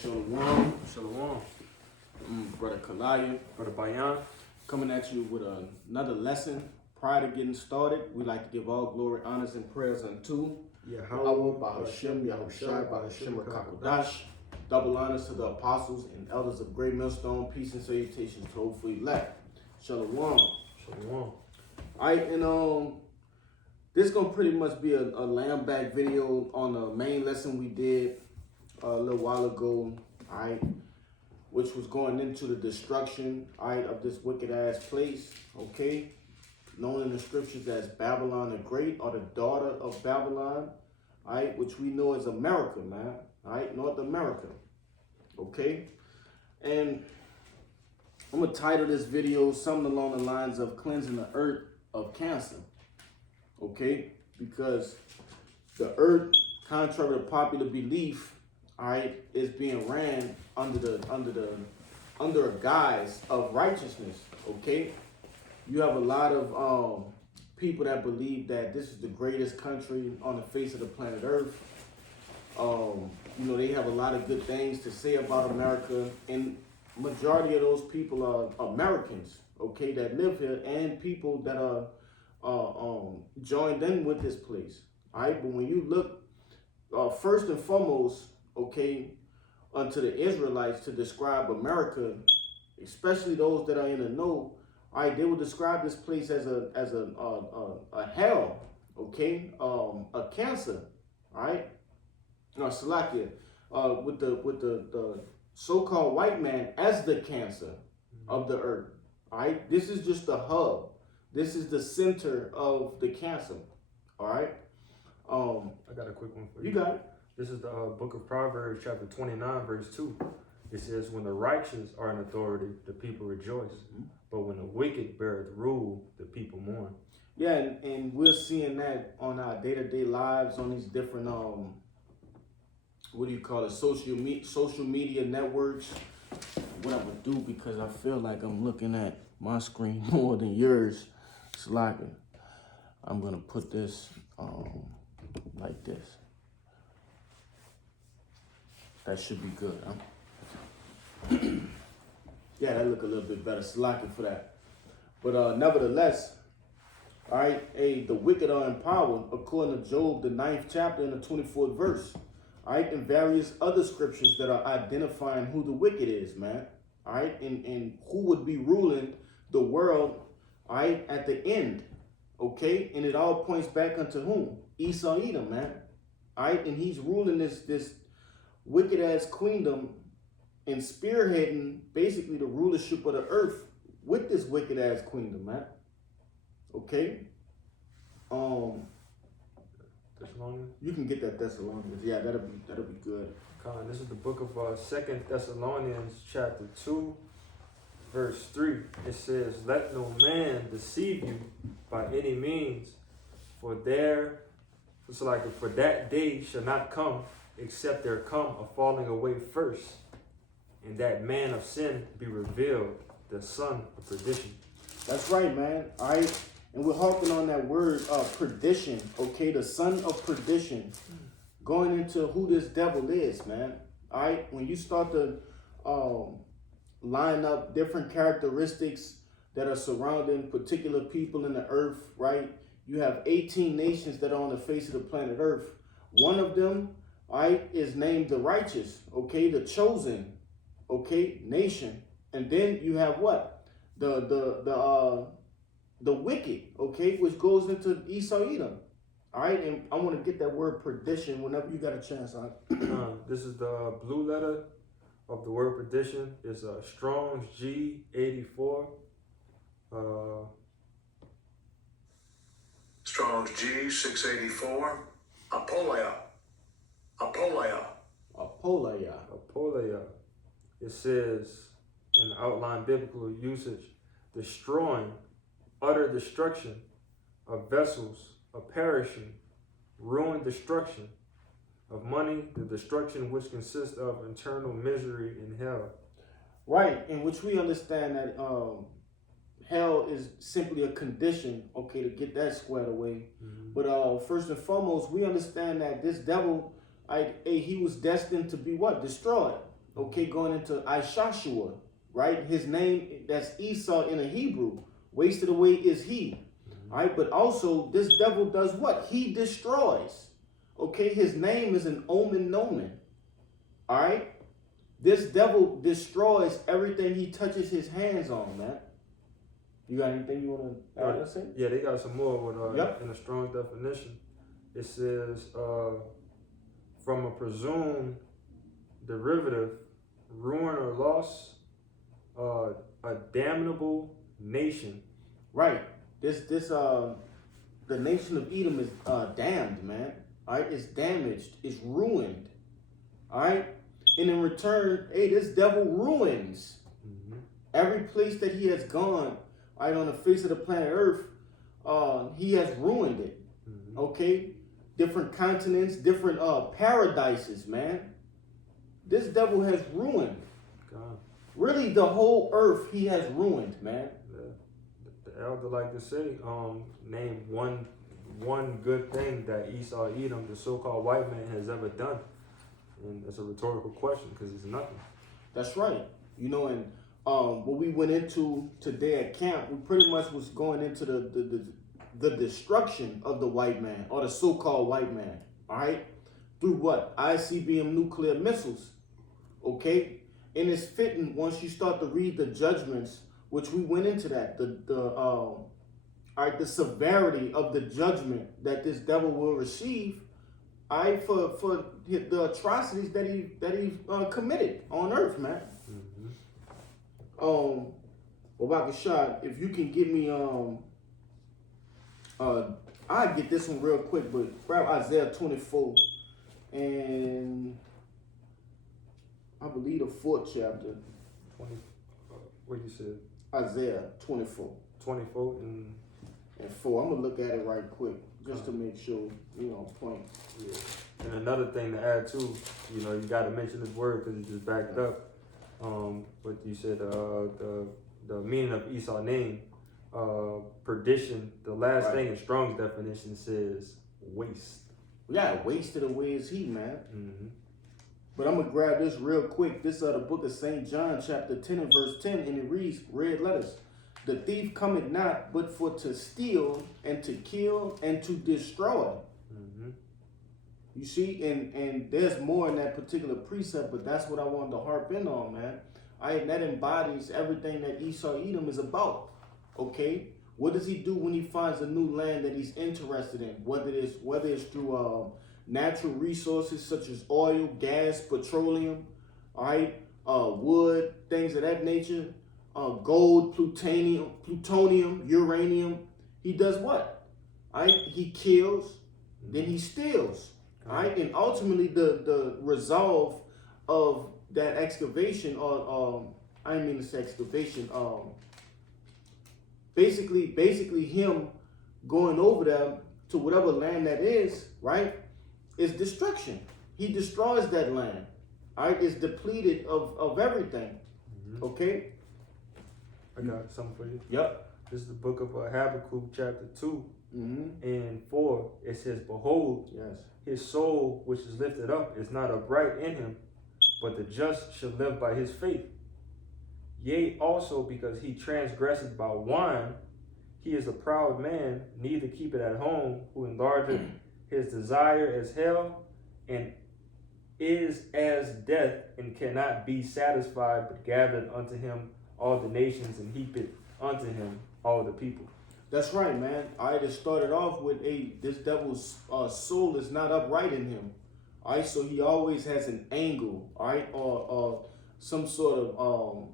Shalom. Shalom. Brother Kalaya, Brother Bayan. coming at you with another lesson. Prior to getting started, we like to give all glory, honors, and prayers unto Yahweh, Bahashem, Yahushai, Bahashem, Rakakodash. Double honors to the apostles and elders of Great Millstone. Peace and salutations to hopefully elect. Shalom. Shalom. All right, and this gonna pretty much be a lamb back video on the main lesson we did a little while ago. All right, which was going into the destruction, all right, of this wicked ass place. Okay, known in the scriptures as Babylon the Great, or the daughter of Babylon. All right, which we know as America, man. All right, North America. Okay, and I'm gonna title this video something along the lines of cleansing the earth of cancer. Okay, because the earth, contrary to popular belief, all right, is being ran under a guise of righteousness. Okay, you have a lot of people that believe that this is the greatest country on the face of the planet Earth. You know, they have a lot of good things to say about America, and majority of those people are Americans, okay, that live here, and people that are joined in with this place. All right, but when you look first and foremost, okay, unto the Israelites to describe America, especially those that are in the know, all right, they would describe this place as a hell, okay, a cancer, all right, no, Salakia, with the so-called white man as the cancer of the earth. All right, this is just the hub. This is the center of the cancer. All right. I got a quick one for you. You got it. This is the book of Proverbs, chapter 29, verse 2. It says, when the righteous are in authority, the people rejoice. But when the wicked beareth rule, the people mourn. Yeah, and we're seeing that on our day-to-day lives on these different what do you call it, social media networks. What I'm gonna do, because I feel like I'm looking at my screen more than yours, it's like I'm gonna put this like this. That should be good, huh? Yeah, that look a little bit better. Slacking for that. But nevertheless, all right, hey, the wicked are in power, according to Job, the 9th chapter and the 24th verse. All right, and various other scriptures that are identifying who the wicked is, man. All right, and who would be ruling the world, all right, at the end. Okay, and it all points back unto whom? Esau Edom, man. All right, and he's ruling this wicked ass queendom and spearheading basically the rulership of the earth with this wicked ass queendom, man. Okay. Thessalonians? You can get that Thessalonians. Yeah, that'll be good. Colin, this is the book of 2 Thessalonians, chapter 2, verse 3. It says, let no man deceive you by any means, for that day shall not come, except there come a falling away first, and that man of sin be revealed, the son of perdition. That's right, man. All right. And we're harping on that word, perdition, okay? The son of perdition, going into who this devil is, man. All right? When you start to line up different characteristics that are surrounding particular people in the earth, right? You have 18 nations that are on the face of the planet Earth. One of them, all right, is named the righteous, okay? The chosen, okay, nation. And then you have what? The wicked, okay, which goes into Esau Edom. All right, and I want to get that word perdition whenever you got a chance on. This is the blue letter of the word perdition. It's Strong's G84. Strong's G684. Apoleia. It says in the outline biblical usage, destroying, utter destruction of vessels, of perishing, ruin, destruction of money, the destruction which consists of internal misery in hell. Right, in which we understand that hell is simply a condition, okay, to get that squared away. But first and foremost, we understand that this devil, he was destined to be what? Destroyed. Okay, going into Ishashua, right? His name, that's Esau in a Hebrew. Wasted away is he. All right, but also this devil does what? He destroys. Okay, his name is an omen nomen. All right, this devil destroys everything he touches his hands on, man. You got anything you want to add? Say? Yeah, they got some more with Yep. in a strong definition. It says from a presumed derivative, ruin or loss, a damnable nation. Right. The nation of Edom is damned, man. All right, it's damaged, it's ruined. All right, and in return, hey, this devil ruins every place that he has gone. All right, on the face of the planet Earth, he has ruined it. Okay, different continents, different paradises, man. This devil has ruined. God. Really, the whole earth he has ruined, man. The elder like to say, name one good thing that Esau Edom, the so-called white man, has ever done. And it's a rhetorical question because it's nothing. That's right. You know, and what we went into today at camp, we pretty much was going into the destruction of the white man, or the so-called white man. All right, through what? ICBM nuclear missiles. Okay, and it's fitting once you start to read the judgments, which we went into that the severity of the judgment that this devil will receive. For the atrocities that he committed on earth, man. Obakashad, if you can give me I get this one real quick, but grab Isaiah 24 and I believe the 4th chapter. 20. What you said? Isaiah 24. 24 and 4. I'm gonna look at it right quick just to make sure, point. Yeah. And another thing to add too, you got to mention this word because you just backed up. What you said, the meaning of Esau name, perdition. The last thing in Strong's definition says waste. Yeah, wasted away is he, man. But I'm gonna grab this real quick. This is the book of St. John, chapter 10 and verse 10, and it reads, red letters. The thief cometh not, but for to steal and to kill and to destroy. You see, and there's more in that particular precept, but that's what I wanted to harp in on, man. That embodies everything that Esau Edom is about. Okay, what does he do when he finds a new land that he's interested in? Whether it's through natural resources such as oil, gas, petroleum, all right, wood, things of that nature, gold, plutonium, uranium. He does what? All right, he kills, then he steals. All right, and ultimately the resolve of that excavation, or I didn't mean to say excavation. Basically him going over there to whatever land that is, right, is destruction. He destroys that land. All right, it's depleted of everything. Okay. I got something for you. Yep. This is the book of Habakkuk, chapter 2 and 4. It says, behold, his soul which is lifted up is not upright in him, but the just shall live by his faith. Yea, also because he transgresseth by wine, he is a proud man, neither keep it at home, who enlargeth his desire as hell, and is as death, and cannot be satisfied, but gathered unto him all the nations, and heapeth unto him all the people. That's right, man. All right, it started off with this devil's soul is not upright in him. All right, so he always has an angle, all right, or some sort of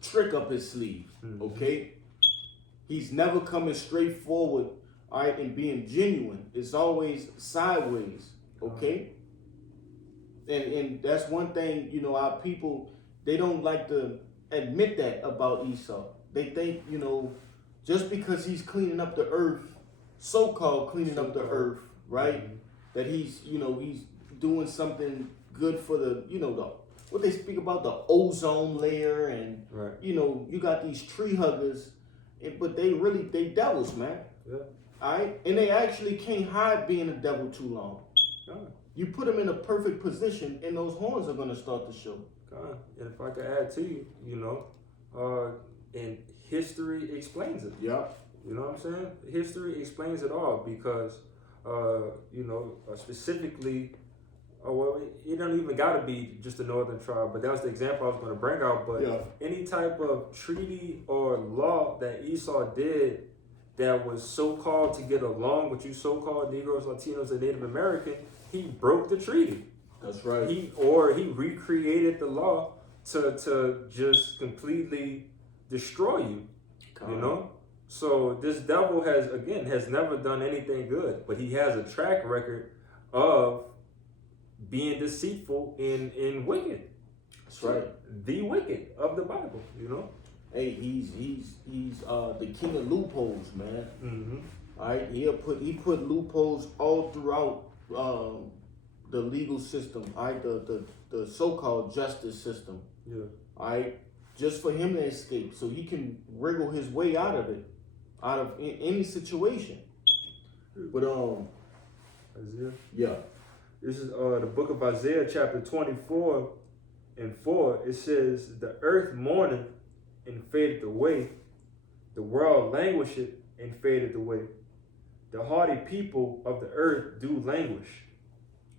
trick up his sleeve, okay? He's never coming straight forward, all right, and being genuine. It's always sideways, okay? And that's one thing, our people, they don't like to admit that about Esau. They think, just because he's cleaning up the earth, so-called cleaning up the earth, right? That he's doing something good for the what they speak about, the ozone layer, and you got these tree huggers, but they devils, man. Yeah. All right, and they actually can't hide being a devil too long. You put them in a perfect position, and those horns are gonna start to show. And if I could add to you, and history explains it. Yeah. You know what I'm saying? History explains it all because, specifically, well, it don't even got to be just the northern tribe, but that was the example I was going to bring out. But Yeah. any type of treaty or law that Esau did that was so-called to get along with you so-called Negroes, Latinos, and Native American, he broke the treaty. That's right. He recreated the law to just completely destroy you. You know? So this devil has never done anything good, but he has a track record of being deceitful and wicked. That's right. The wicked of the Bible, Hey, he's the king of loopholes, man. Mm-hmm. All right, he put loopholes all throughout the legal system. All right, the so-called justice system. Yeah. All right, just for him to escape, so he can wriggle his way out of it, out of any situation. But Isaiah. yeah. This is the book of Isaiah, chapter 24 and 4. It says, "The earth mourneth and fadeth away, the world languisheth and fadeth away. The haughty people of the earth do languish."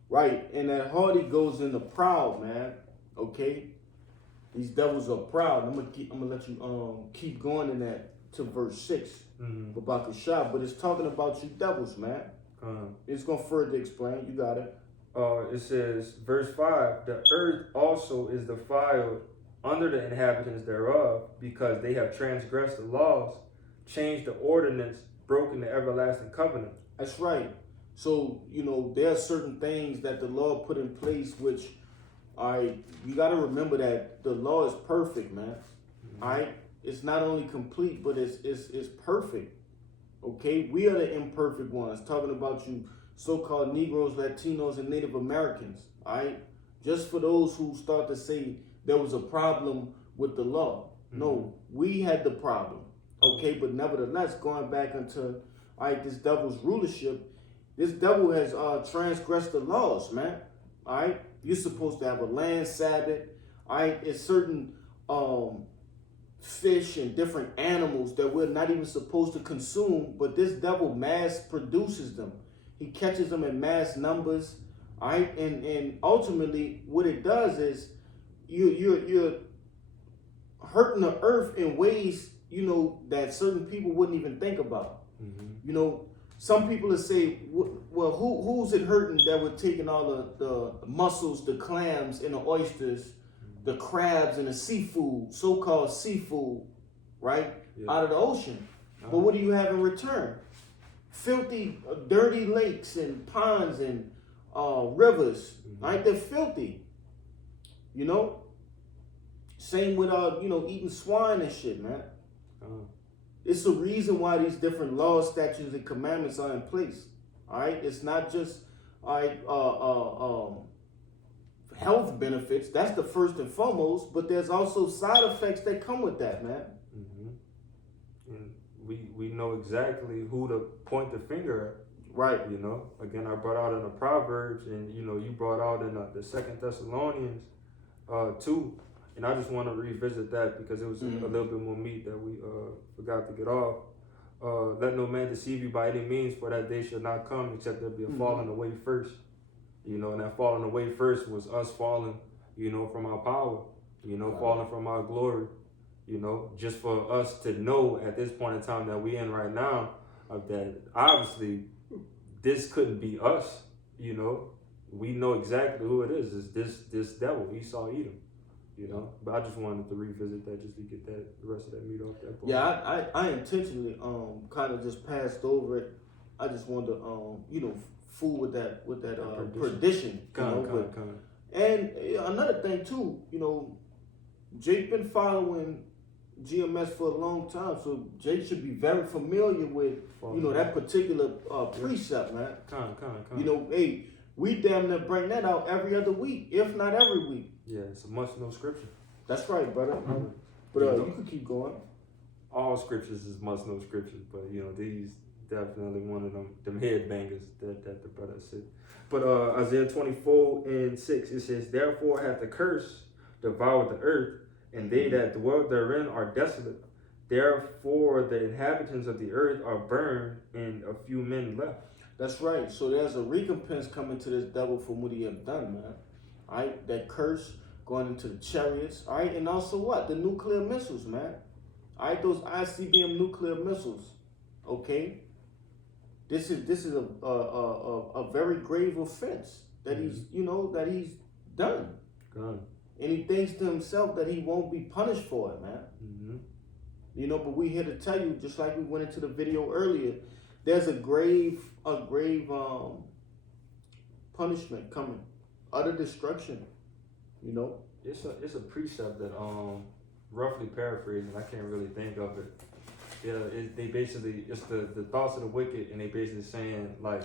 Right, and that haughty goes into proud, man. Okay, these devils are proud. I'm gonna let you keep going in that to verse 6 about the shop, but it's talking about you devils, man. It's gonna further explain. You got it. It says, verse 5, "The earth also is defiled under the inhabitants thereof, because they have transgressed the laws, changed the ordinance, broken the everlasting covenant." That's right. So, there are certain things that the Lord put in place, which, you got to remember that the law is perfect, man. All right? It's not only complete, but it's perfect. Okay? We are the imperfect ones, talking about you so-called Negroes, Latinos, and Native Americans. All right? Just for those who start to say there was a problem with the law. No, we had the problem. Okay? But nevertheless, going back into, this devil's rulership, this devil has transgressed the laws, man. All right? You're supposed to have a land Sabbath. All right? It's certain fish and different animals that we're not even supposed to consume, but this devil mass produces them. He catches them in mass numbers. All right? And ultimately, what it does is you're hurting the earth in ways, that certain people wouldn't even think about. Some people will say, well, who's it hurting that we're taking all the mussels, the clams, and the oysters, the crabs, and the seafood, so-called seafood, right, out of the ocean? But what do you have in return? Filthy, dirty lakes and ponds and rivers, right? They're filthy, Same with, eating swine and shit, man. It's the reason why these different laws, statutes, and commandments are in place. All right, it's not just health benefits. That's the first and foremost, but there's also side effects that come with that, man. And we know exactly who to point the finger at. Right. Again, I brought out in the Proverbs, and you brought out in the 2 Thessalonians 2. And I just want to revisit that because it was a little bit more meat that we forgot to get off. "Let no man deceive you by any means, for that day shall not come except there be a falling away first." And that falling away first was us falling, from our power, falling from our glory, just for us to know at this point in time that we're in right now, that obviously this couldn't be us, We know exactly who it is. It's this devil, Esau, Edom. But I just wanted to revisit that just to get the rest of that meat off that point. Yeah, I intentionally kind of just passed over it. I just wanted to fool with that perdition. And another thing too, Jake been following GMS for a long time, so Jake should be very familiar with that particular precept, man. Hey, we damn near bring that out every other week, if not every week. Yeah, it's a must-know scripture. That's right, brother. But you can keep going. All scriptures is must-know scriptures, but these definitely one of them headbangers that the brother said. But Isaiah 24 and 6, it says, "Therefore hath the curse devoured the earth, and they that dwell therein are desolate. Therefore, the inhabitants of the earth are burned, and a few men left. That's right. So there's a recompense coming to this devil for what he have done, man. All right, that curse going into the chariots. All right, and also what? The nuclear missiles, man. All right, those ICBM nuclear missiles. Okay, this is a very grave offense that he's done, Gone. and he thinks to himself that he won't be punished for it, man. Mm-hmm. But we here to tell you, just like we went into the video earlier, there's a grave punishment coming, utter destruction. It's a precept that roughly paraphrasing, I can't really think of it. Yeah, they basically it's the thoughts of the wicked, and they basically saying like,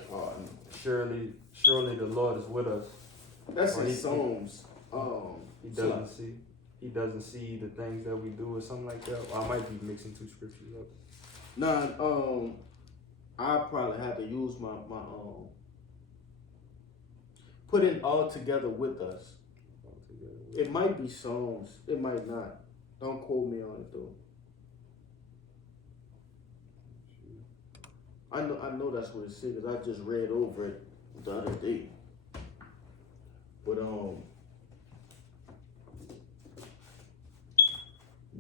surely the Lord is with us. That's in Psalms. He doesn't see the things that we do or something like that. Or I might be mixing two scriptures up. Nah, I probably have to use my put it all together with us. It might be Psalms. It might not. Don't quote me on it though. I know that's what it says because I just read over it the other day. But you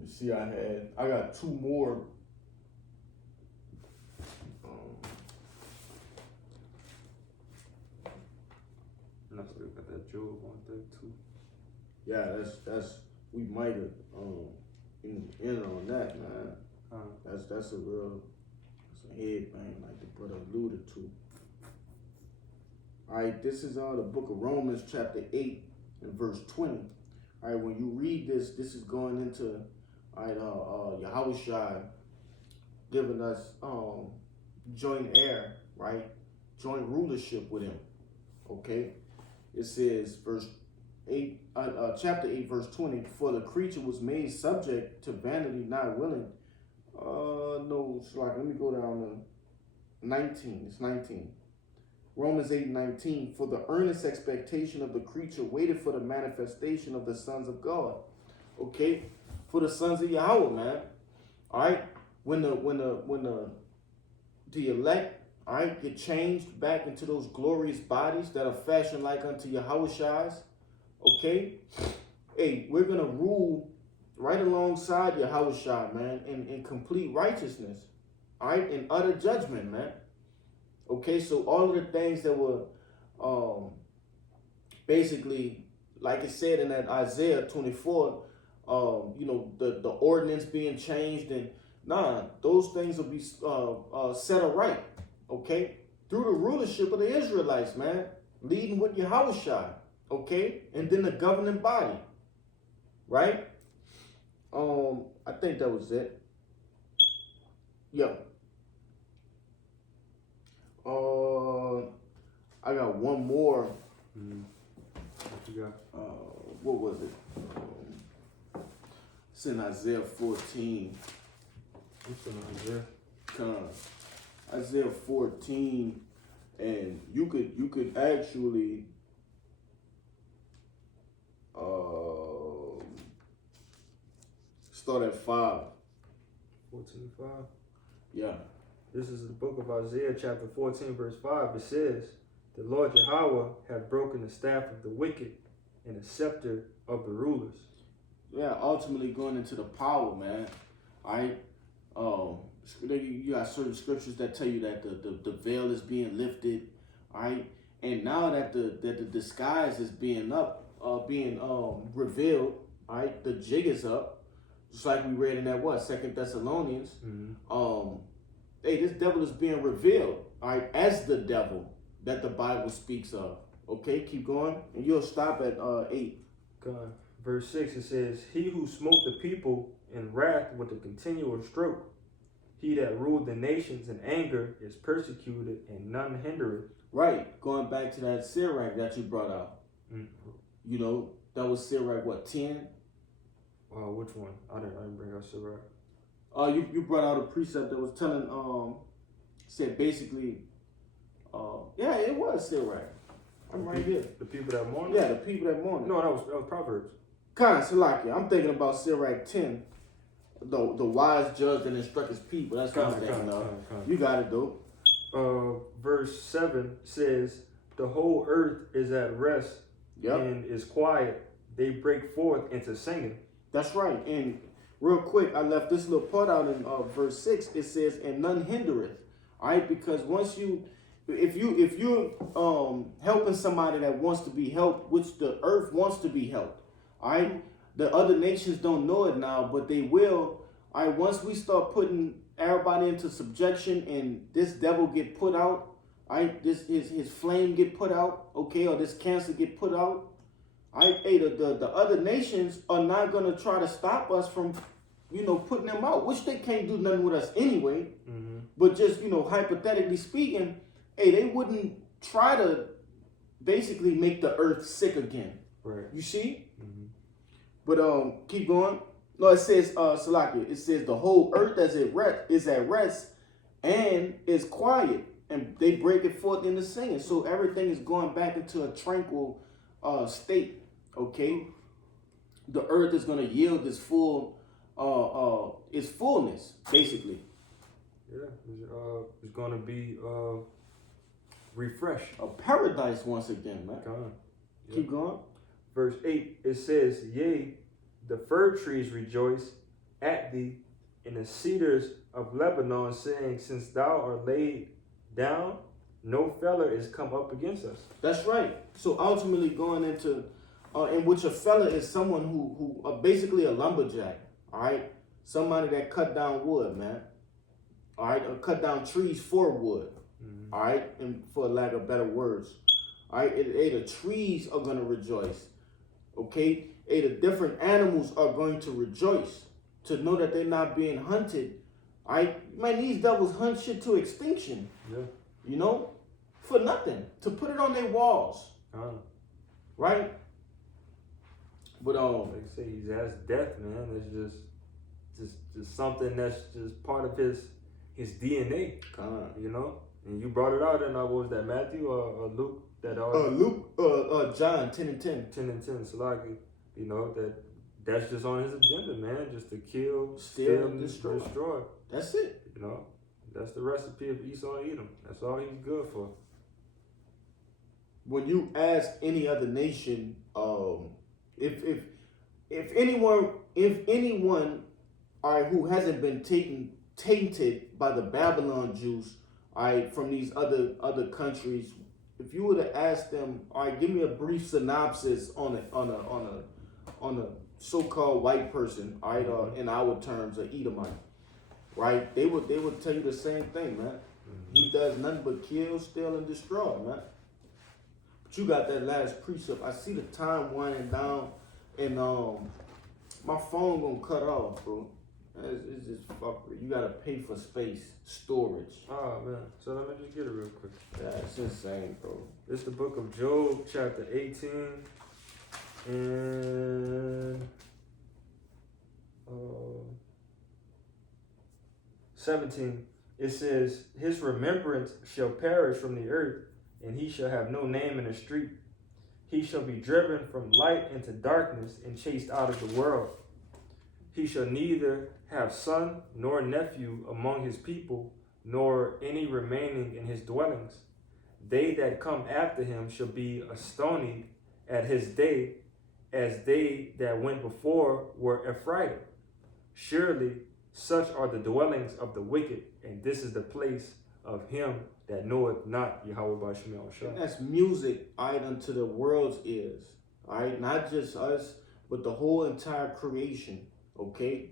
see, I got two more. And I still got that Job on there too. Yeah, that's we might have in on that, man. That's a head bang like the brother alluded to. All right, this is the book of Romans chapter 8 and verse 20. All right, when you read this is going into Yahushua giving us joint heir, right? Joint rulership with him. Okay? It says chapter 8 verse 20, for the creature was made subject to vanity, not willing. No, it's like, let me go down to 19. It's 19. Romans 8:19, for the earnest expectation of the creature waited for the manifestation of the sons of God. Okay? For the sons of Yahweh, man. All right? When the elect, all right, get changed back into those glorious bodies that are fashioned like unto Yahushua's, okay? Hey, we're going to rule right alongside Yahushua, man, in complete righteousness, all right, in utter judgment, man. Okay, so all of the things that were basically, like it said in that Isaiah 24, the ordinance being changed, and those things will be set aright, okay, through the rulership of the Israelites, man, leading with Yahushua, okay, and then the governing body, right? I think that was it. Yeah. I got one more. What you got? What was it? It's in Isaiah 14. What's in Isaiah? Isaiah 14, and you could actually start at 5. 14:5. Yeah. This is the book of Isaiah, chapter 14, verse 5. It says, the Lord Yahweh hath broken the staff of the wicked and the scepter of the rulers. Yeah, ultimately going into the power, man. All right. You got certain scriptures that tell you that the veil is being lifted. All right. And now that the disguise is being revealed, all right, the jig is up. Just like we read in that 2 Thessalonians. Mm-hmm. Hey, this devil is being revealed, all right, as the devil that the Bible speaks of. Okay, keep going, and you'll stop at 8. God. Verse 6, it says, he who smote the people in wrath with a continual stroke, he that ruled the nations in anger is persecuted, and none hindereth. Right, going back to that Sirach that you brought out. Mm-hmm. That was Sirach, 10? Which one? I didn't bring up Sirach. You brought out a precept that was telling, said basically, yeah, it was Sirach. I'm right here. The people that mourn? Yeah, the people that mourn. No, that was Proverbs. Salaki, I'm thinking about Sirach 10, the wise judge and instruct his people. That's what I'm thinking of. You got it, though. Verse 7 says, the whole earth is at rest and is quiet. They break forth into singing. That's right. And real quick, I left this little part out in verse 6. It says, and none hindereth. All right, because once if you're helping somebody that wants to be helped, which the earth wants to be helped, all right, the other nations don't know it now, but they will. All right, once we start putting everybody into subjection and this devil get put out, all right, his flame get put out, okay, or this cancer get put out, all right, hey, the other nations are not gonna try to stop us from, putting them out, which they can't do nothing with us anyway. Mm-hmm. But just, hypothetically speaking, hey, they wouldn't try to basically make the earth sick again. Right. You see? Mm-hmm. But keep going. No, it says, Salakia, it says the whole earth is at rest and is quiet, and they break it forth into singing. So everything is going back into a tranquil state. Okay? The earth is gonna yield its fullness, basically. Yeah, it's going to be refreshed. A paradise once again, man. Yeah. Keep going. Verse 8, it says, yea, the fir trees rejoice at thee, and the cedars of Lebanon, saying, since thou art laid down, no feller is come up against us. That's right. So ultimately going into, in which a fella is someone who basically a lumberjack, all right? Somebody that cut down wood, man. All right, or cut down trees for wood, all right, and for lack of better words, all right, the trees are going to rejoice, okay, the different animals are going to rejoice to know that they're not being hunted, all right, man, these devils hunt shit to extinction, for nothing, to put it on their walls, right, but like I say, he's as death, man. It's just something that's just part of his DNA, and you brought it out in what was that, Matthew or Luke? John 10 and 10. 10 and 10. So like, that's just on his agenda, man. Just to kill, steal, and destroy. That's it. That's the recipe of Esau and Edom. That's all he's good for. When you ask any other nation, if anyone, all right, who hasn't been tainted by the Babylon Jews, all right, from these other countries, if you were to ask them, all right, give me a brief synopsis on a so-called white person, all right, in our terms, an Edomite, right? They would tell you the same thing, man. He does nothing but kill, steal, and destroy, man. But you got that last precept. I see the time winding down, and my phone gonna cut off, bro. It's just fuckery. You gotta pay for space, storage. Oh man, so let me just get it real quick. Yeah, it's insane, bro. It's the book of Job, chapter 18, and 17. It says, his remembrance shall perish from the earth, and he shall have no name in the street. He shall be driven from light into darkness and chased out of the world. He shall neither have son nor nephew among his people, nor any remaining in his dwellings. They that come after him shall be astonied at his day, as they that went before were affrighted. Surely such are the dwellings of the wicked, and this is the place of him that knoweth not Yahweh Bashmiel Shah. That's music, all right, unto the world's ears, all right? Not just us, but the whole entire creation, okay?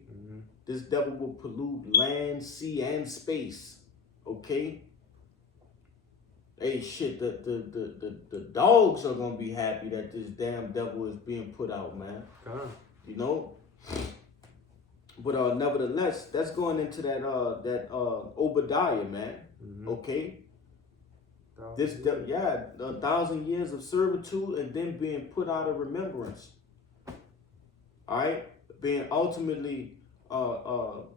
This devil will pollute land, sea, and space, okay? Hey, shit, the dogs are gonna be happy that this damn devil is being put out, man. But nevertheless, that's going into that Obadiah, man. Okay. 1,000 years of servitude and then being put out of remembrance. All right, being ultimately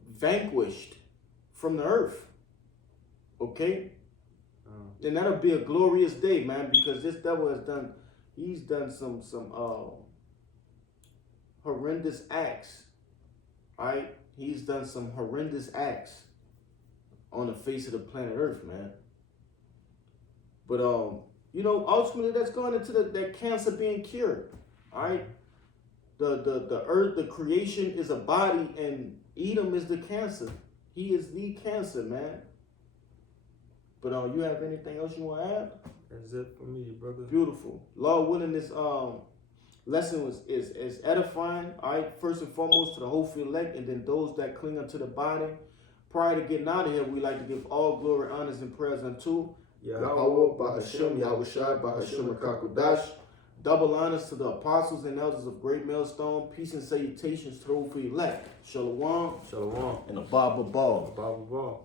vanquished from the earth. Okay. Then that'll be a glorious day, man, because this devil has done. He's done some horrendous acts. Alright? He's done some horrendous acts on the face of the planet Earth, man. But you know, ultimately that's going into that cancer being cured. Alright? The earth, the creation is a body, and Edom is the cancer. He is the cancer, man. But you have anything else you want to add? That's it for me, brother. Beautiful. Lord willing, this lesson is edifying. All right, first and foremost to the hopeful elect, and then those that cling unto the body. Prior to getting out of here, we like to give all glory, honors, and prayers unto Yahweh, Bahashem, Yahushua, Bahashem, Kakudash. Double honors to the apostles and elders of Great Millstone. Peace and salutations to the hopeful elect. Shalom. Shalom. And a Baba Ball. Baba Ball.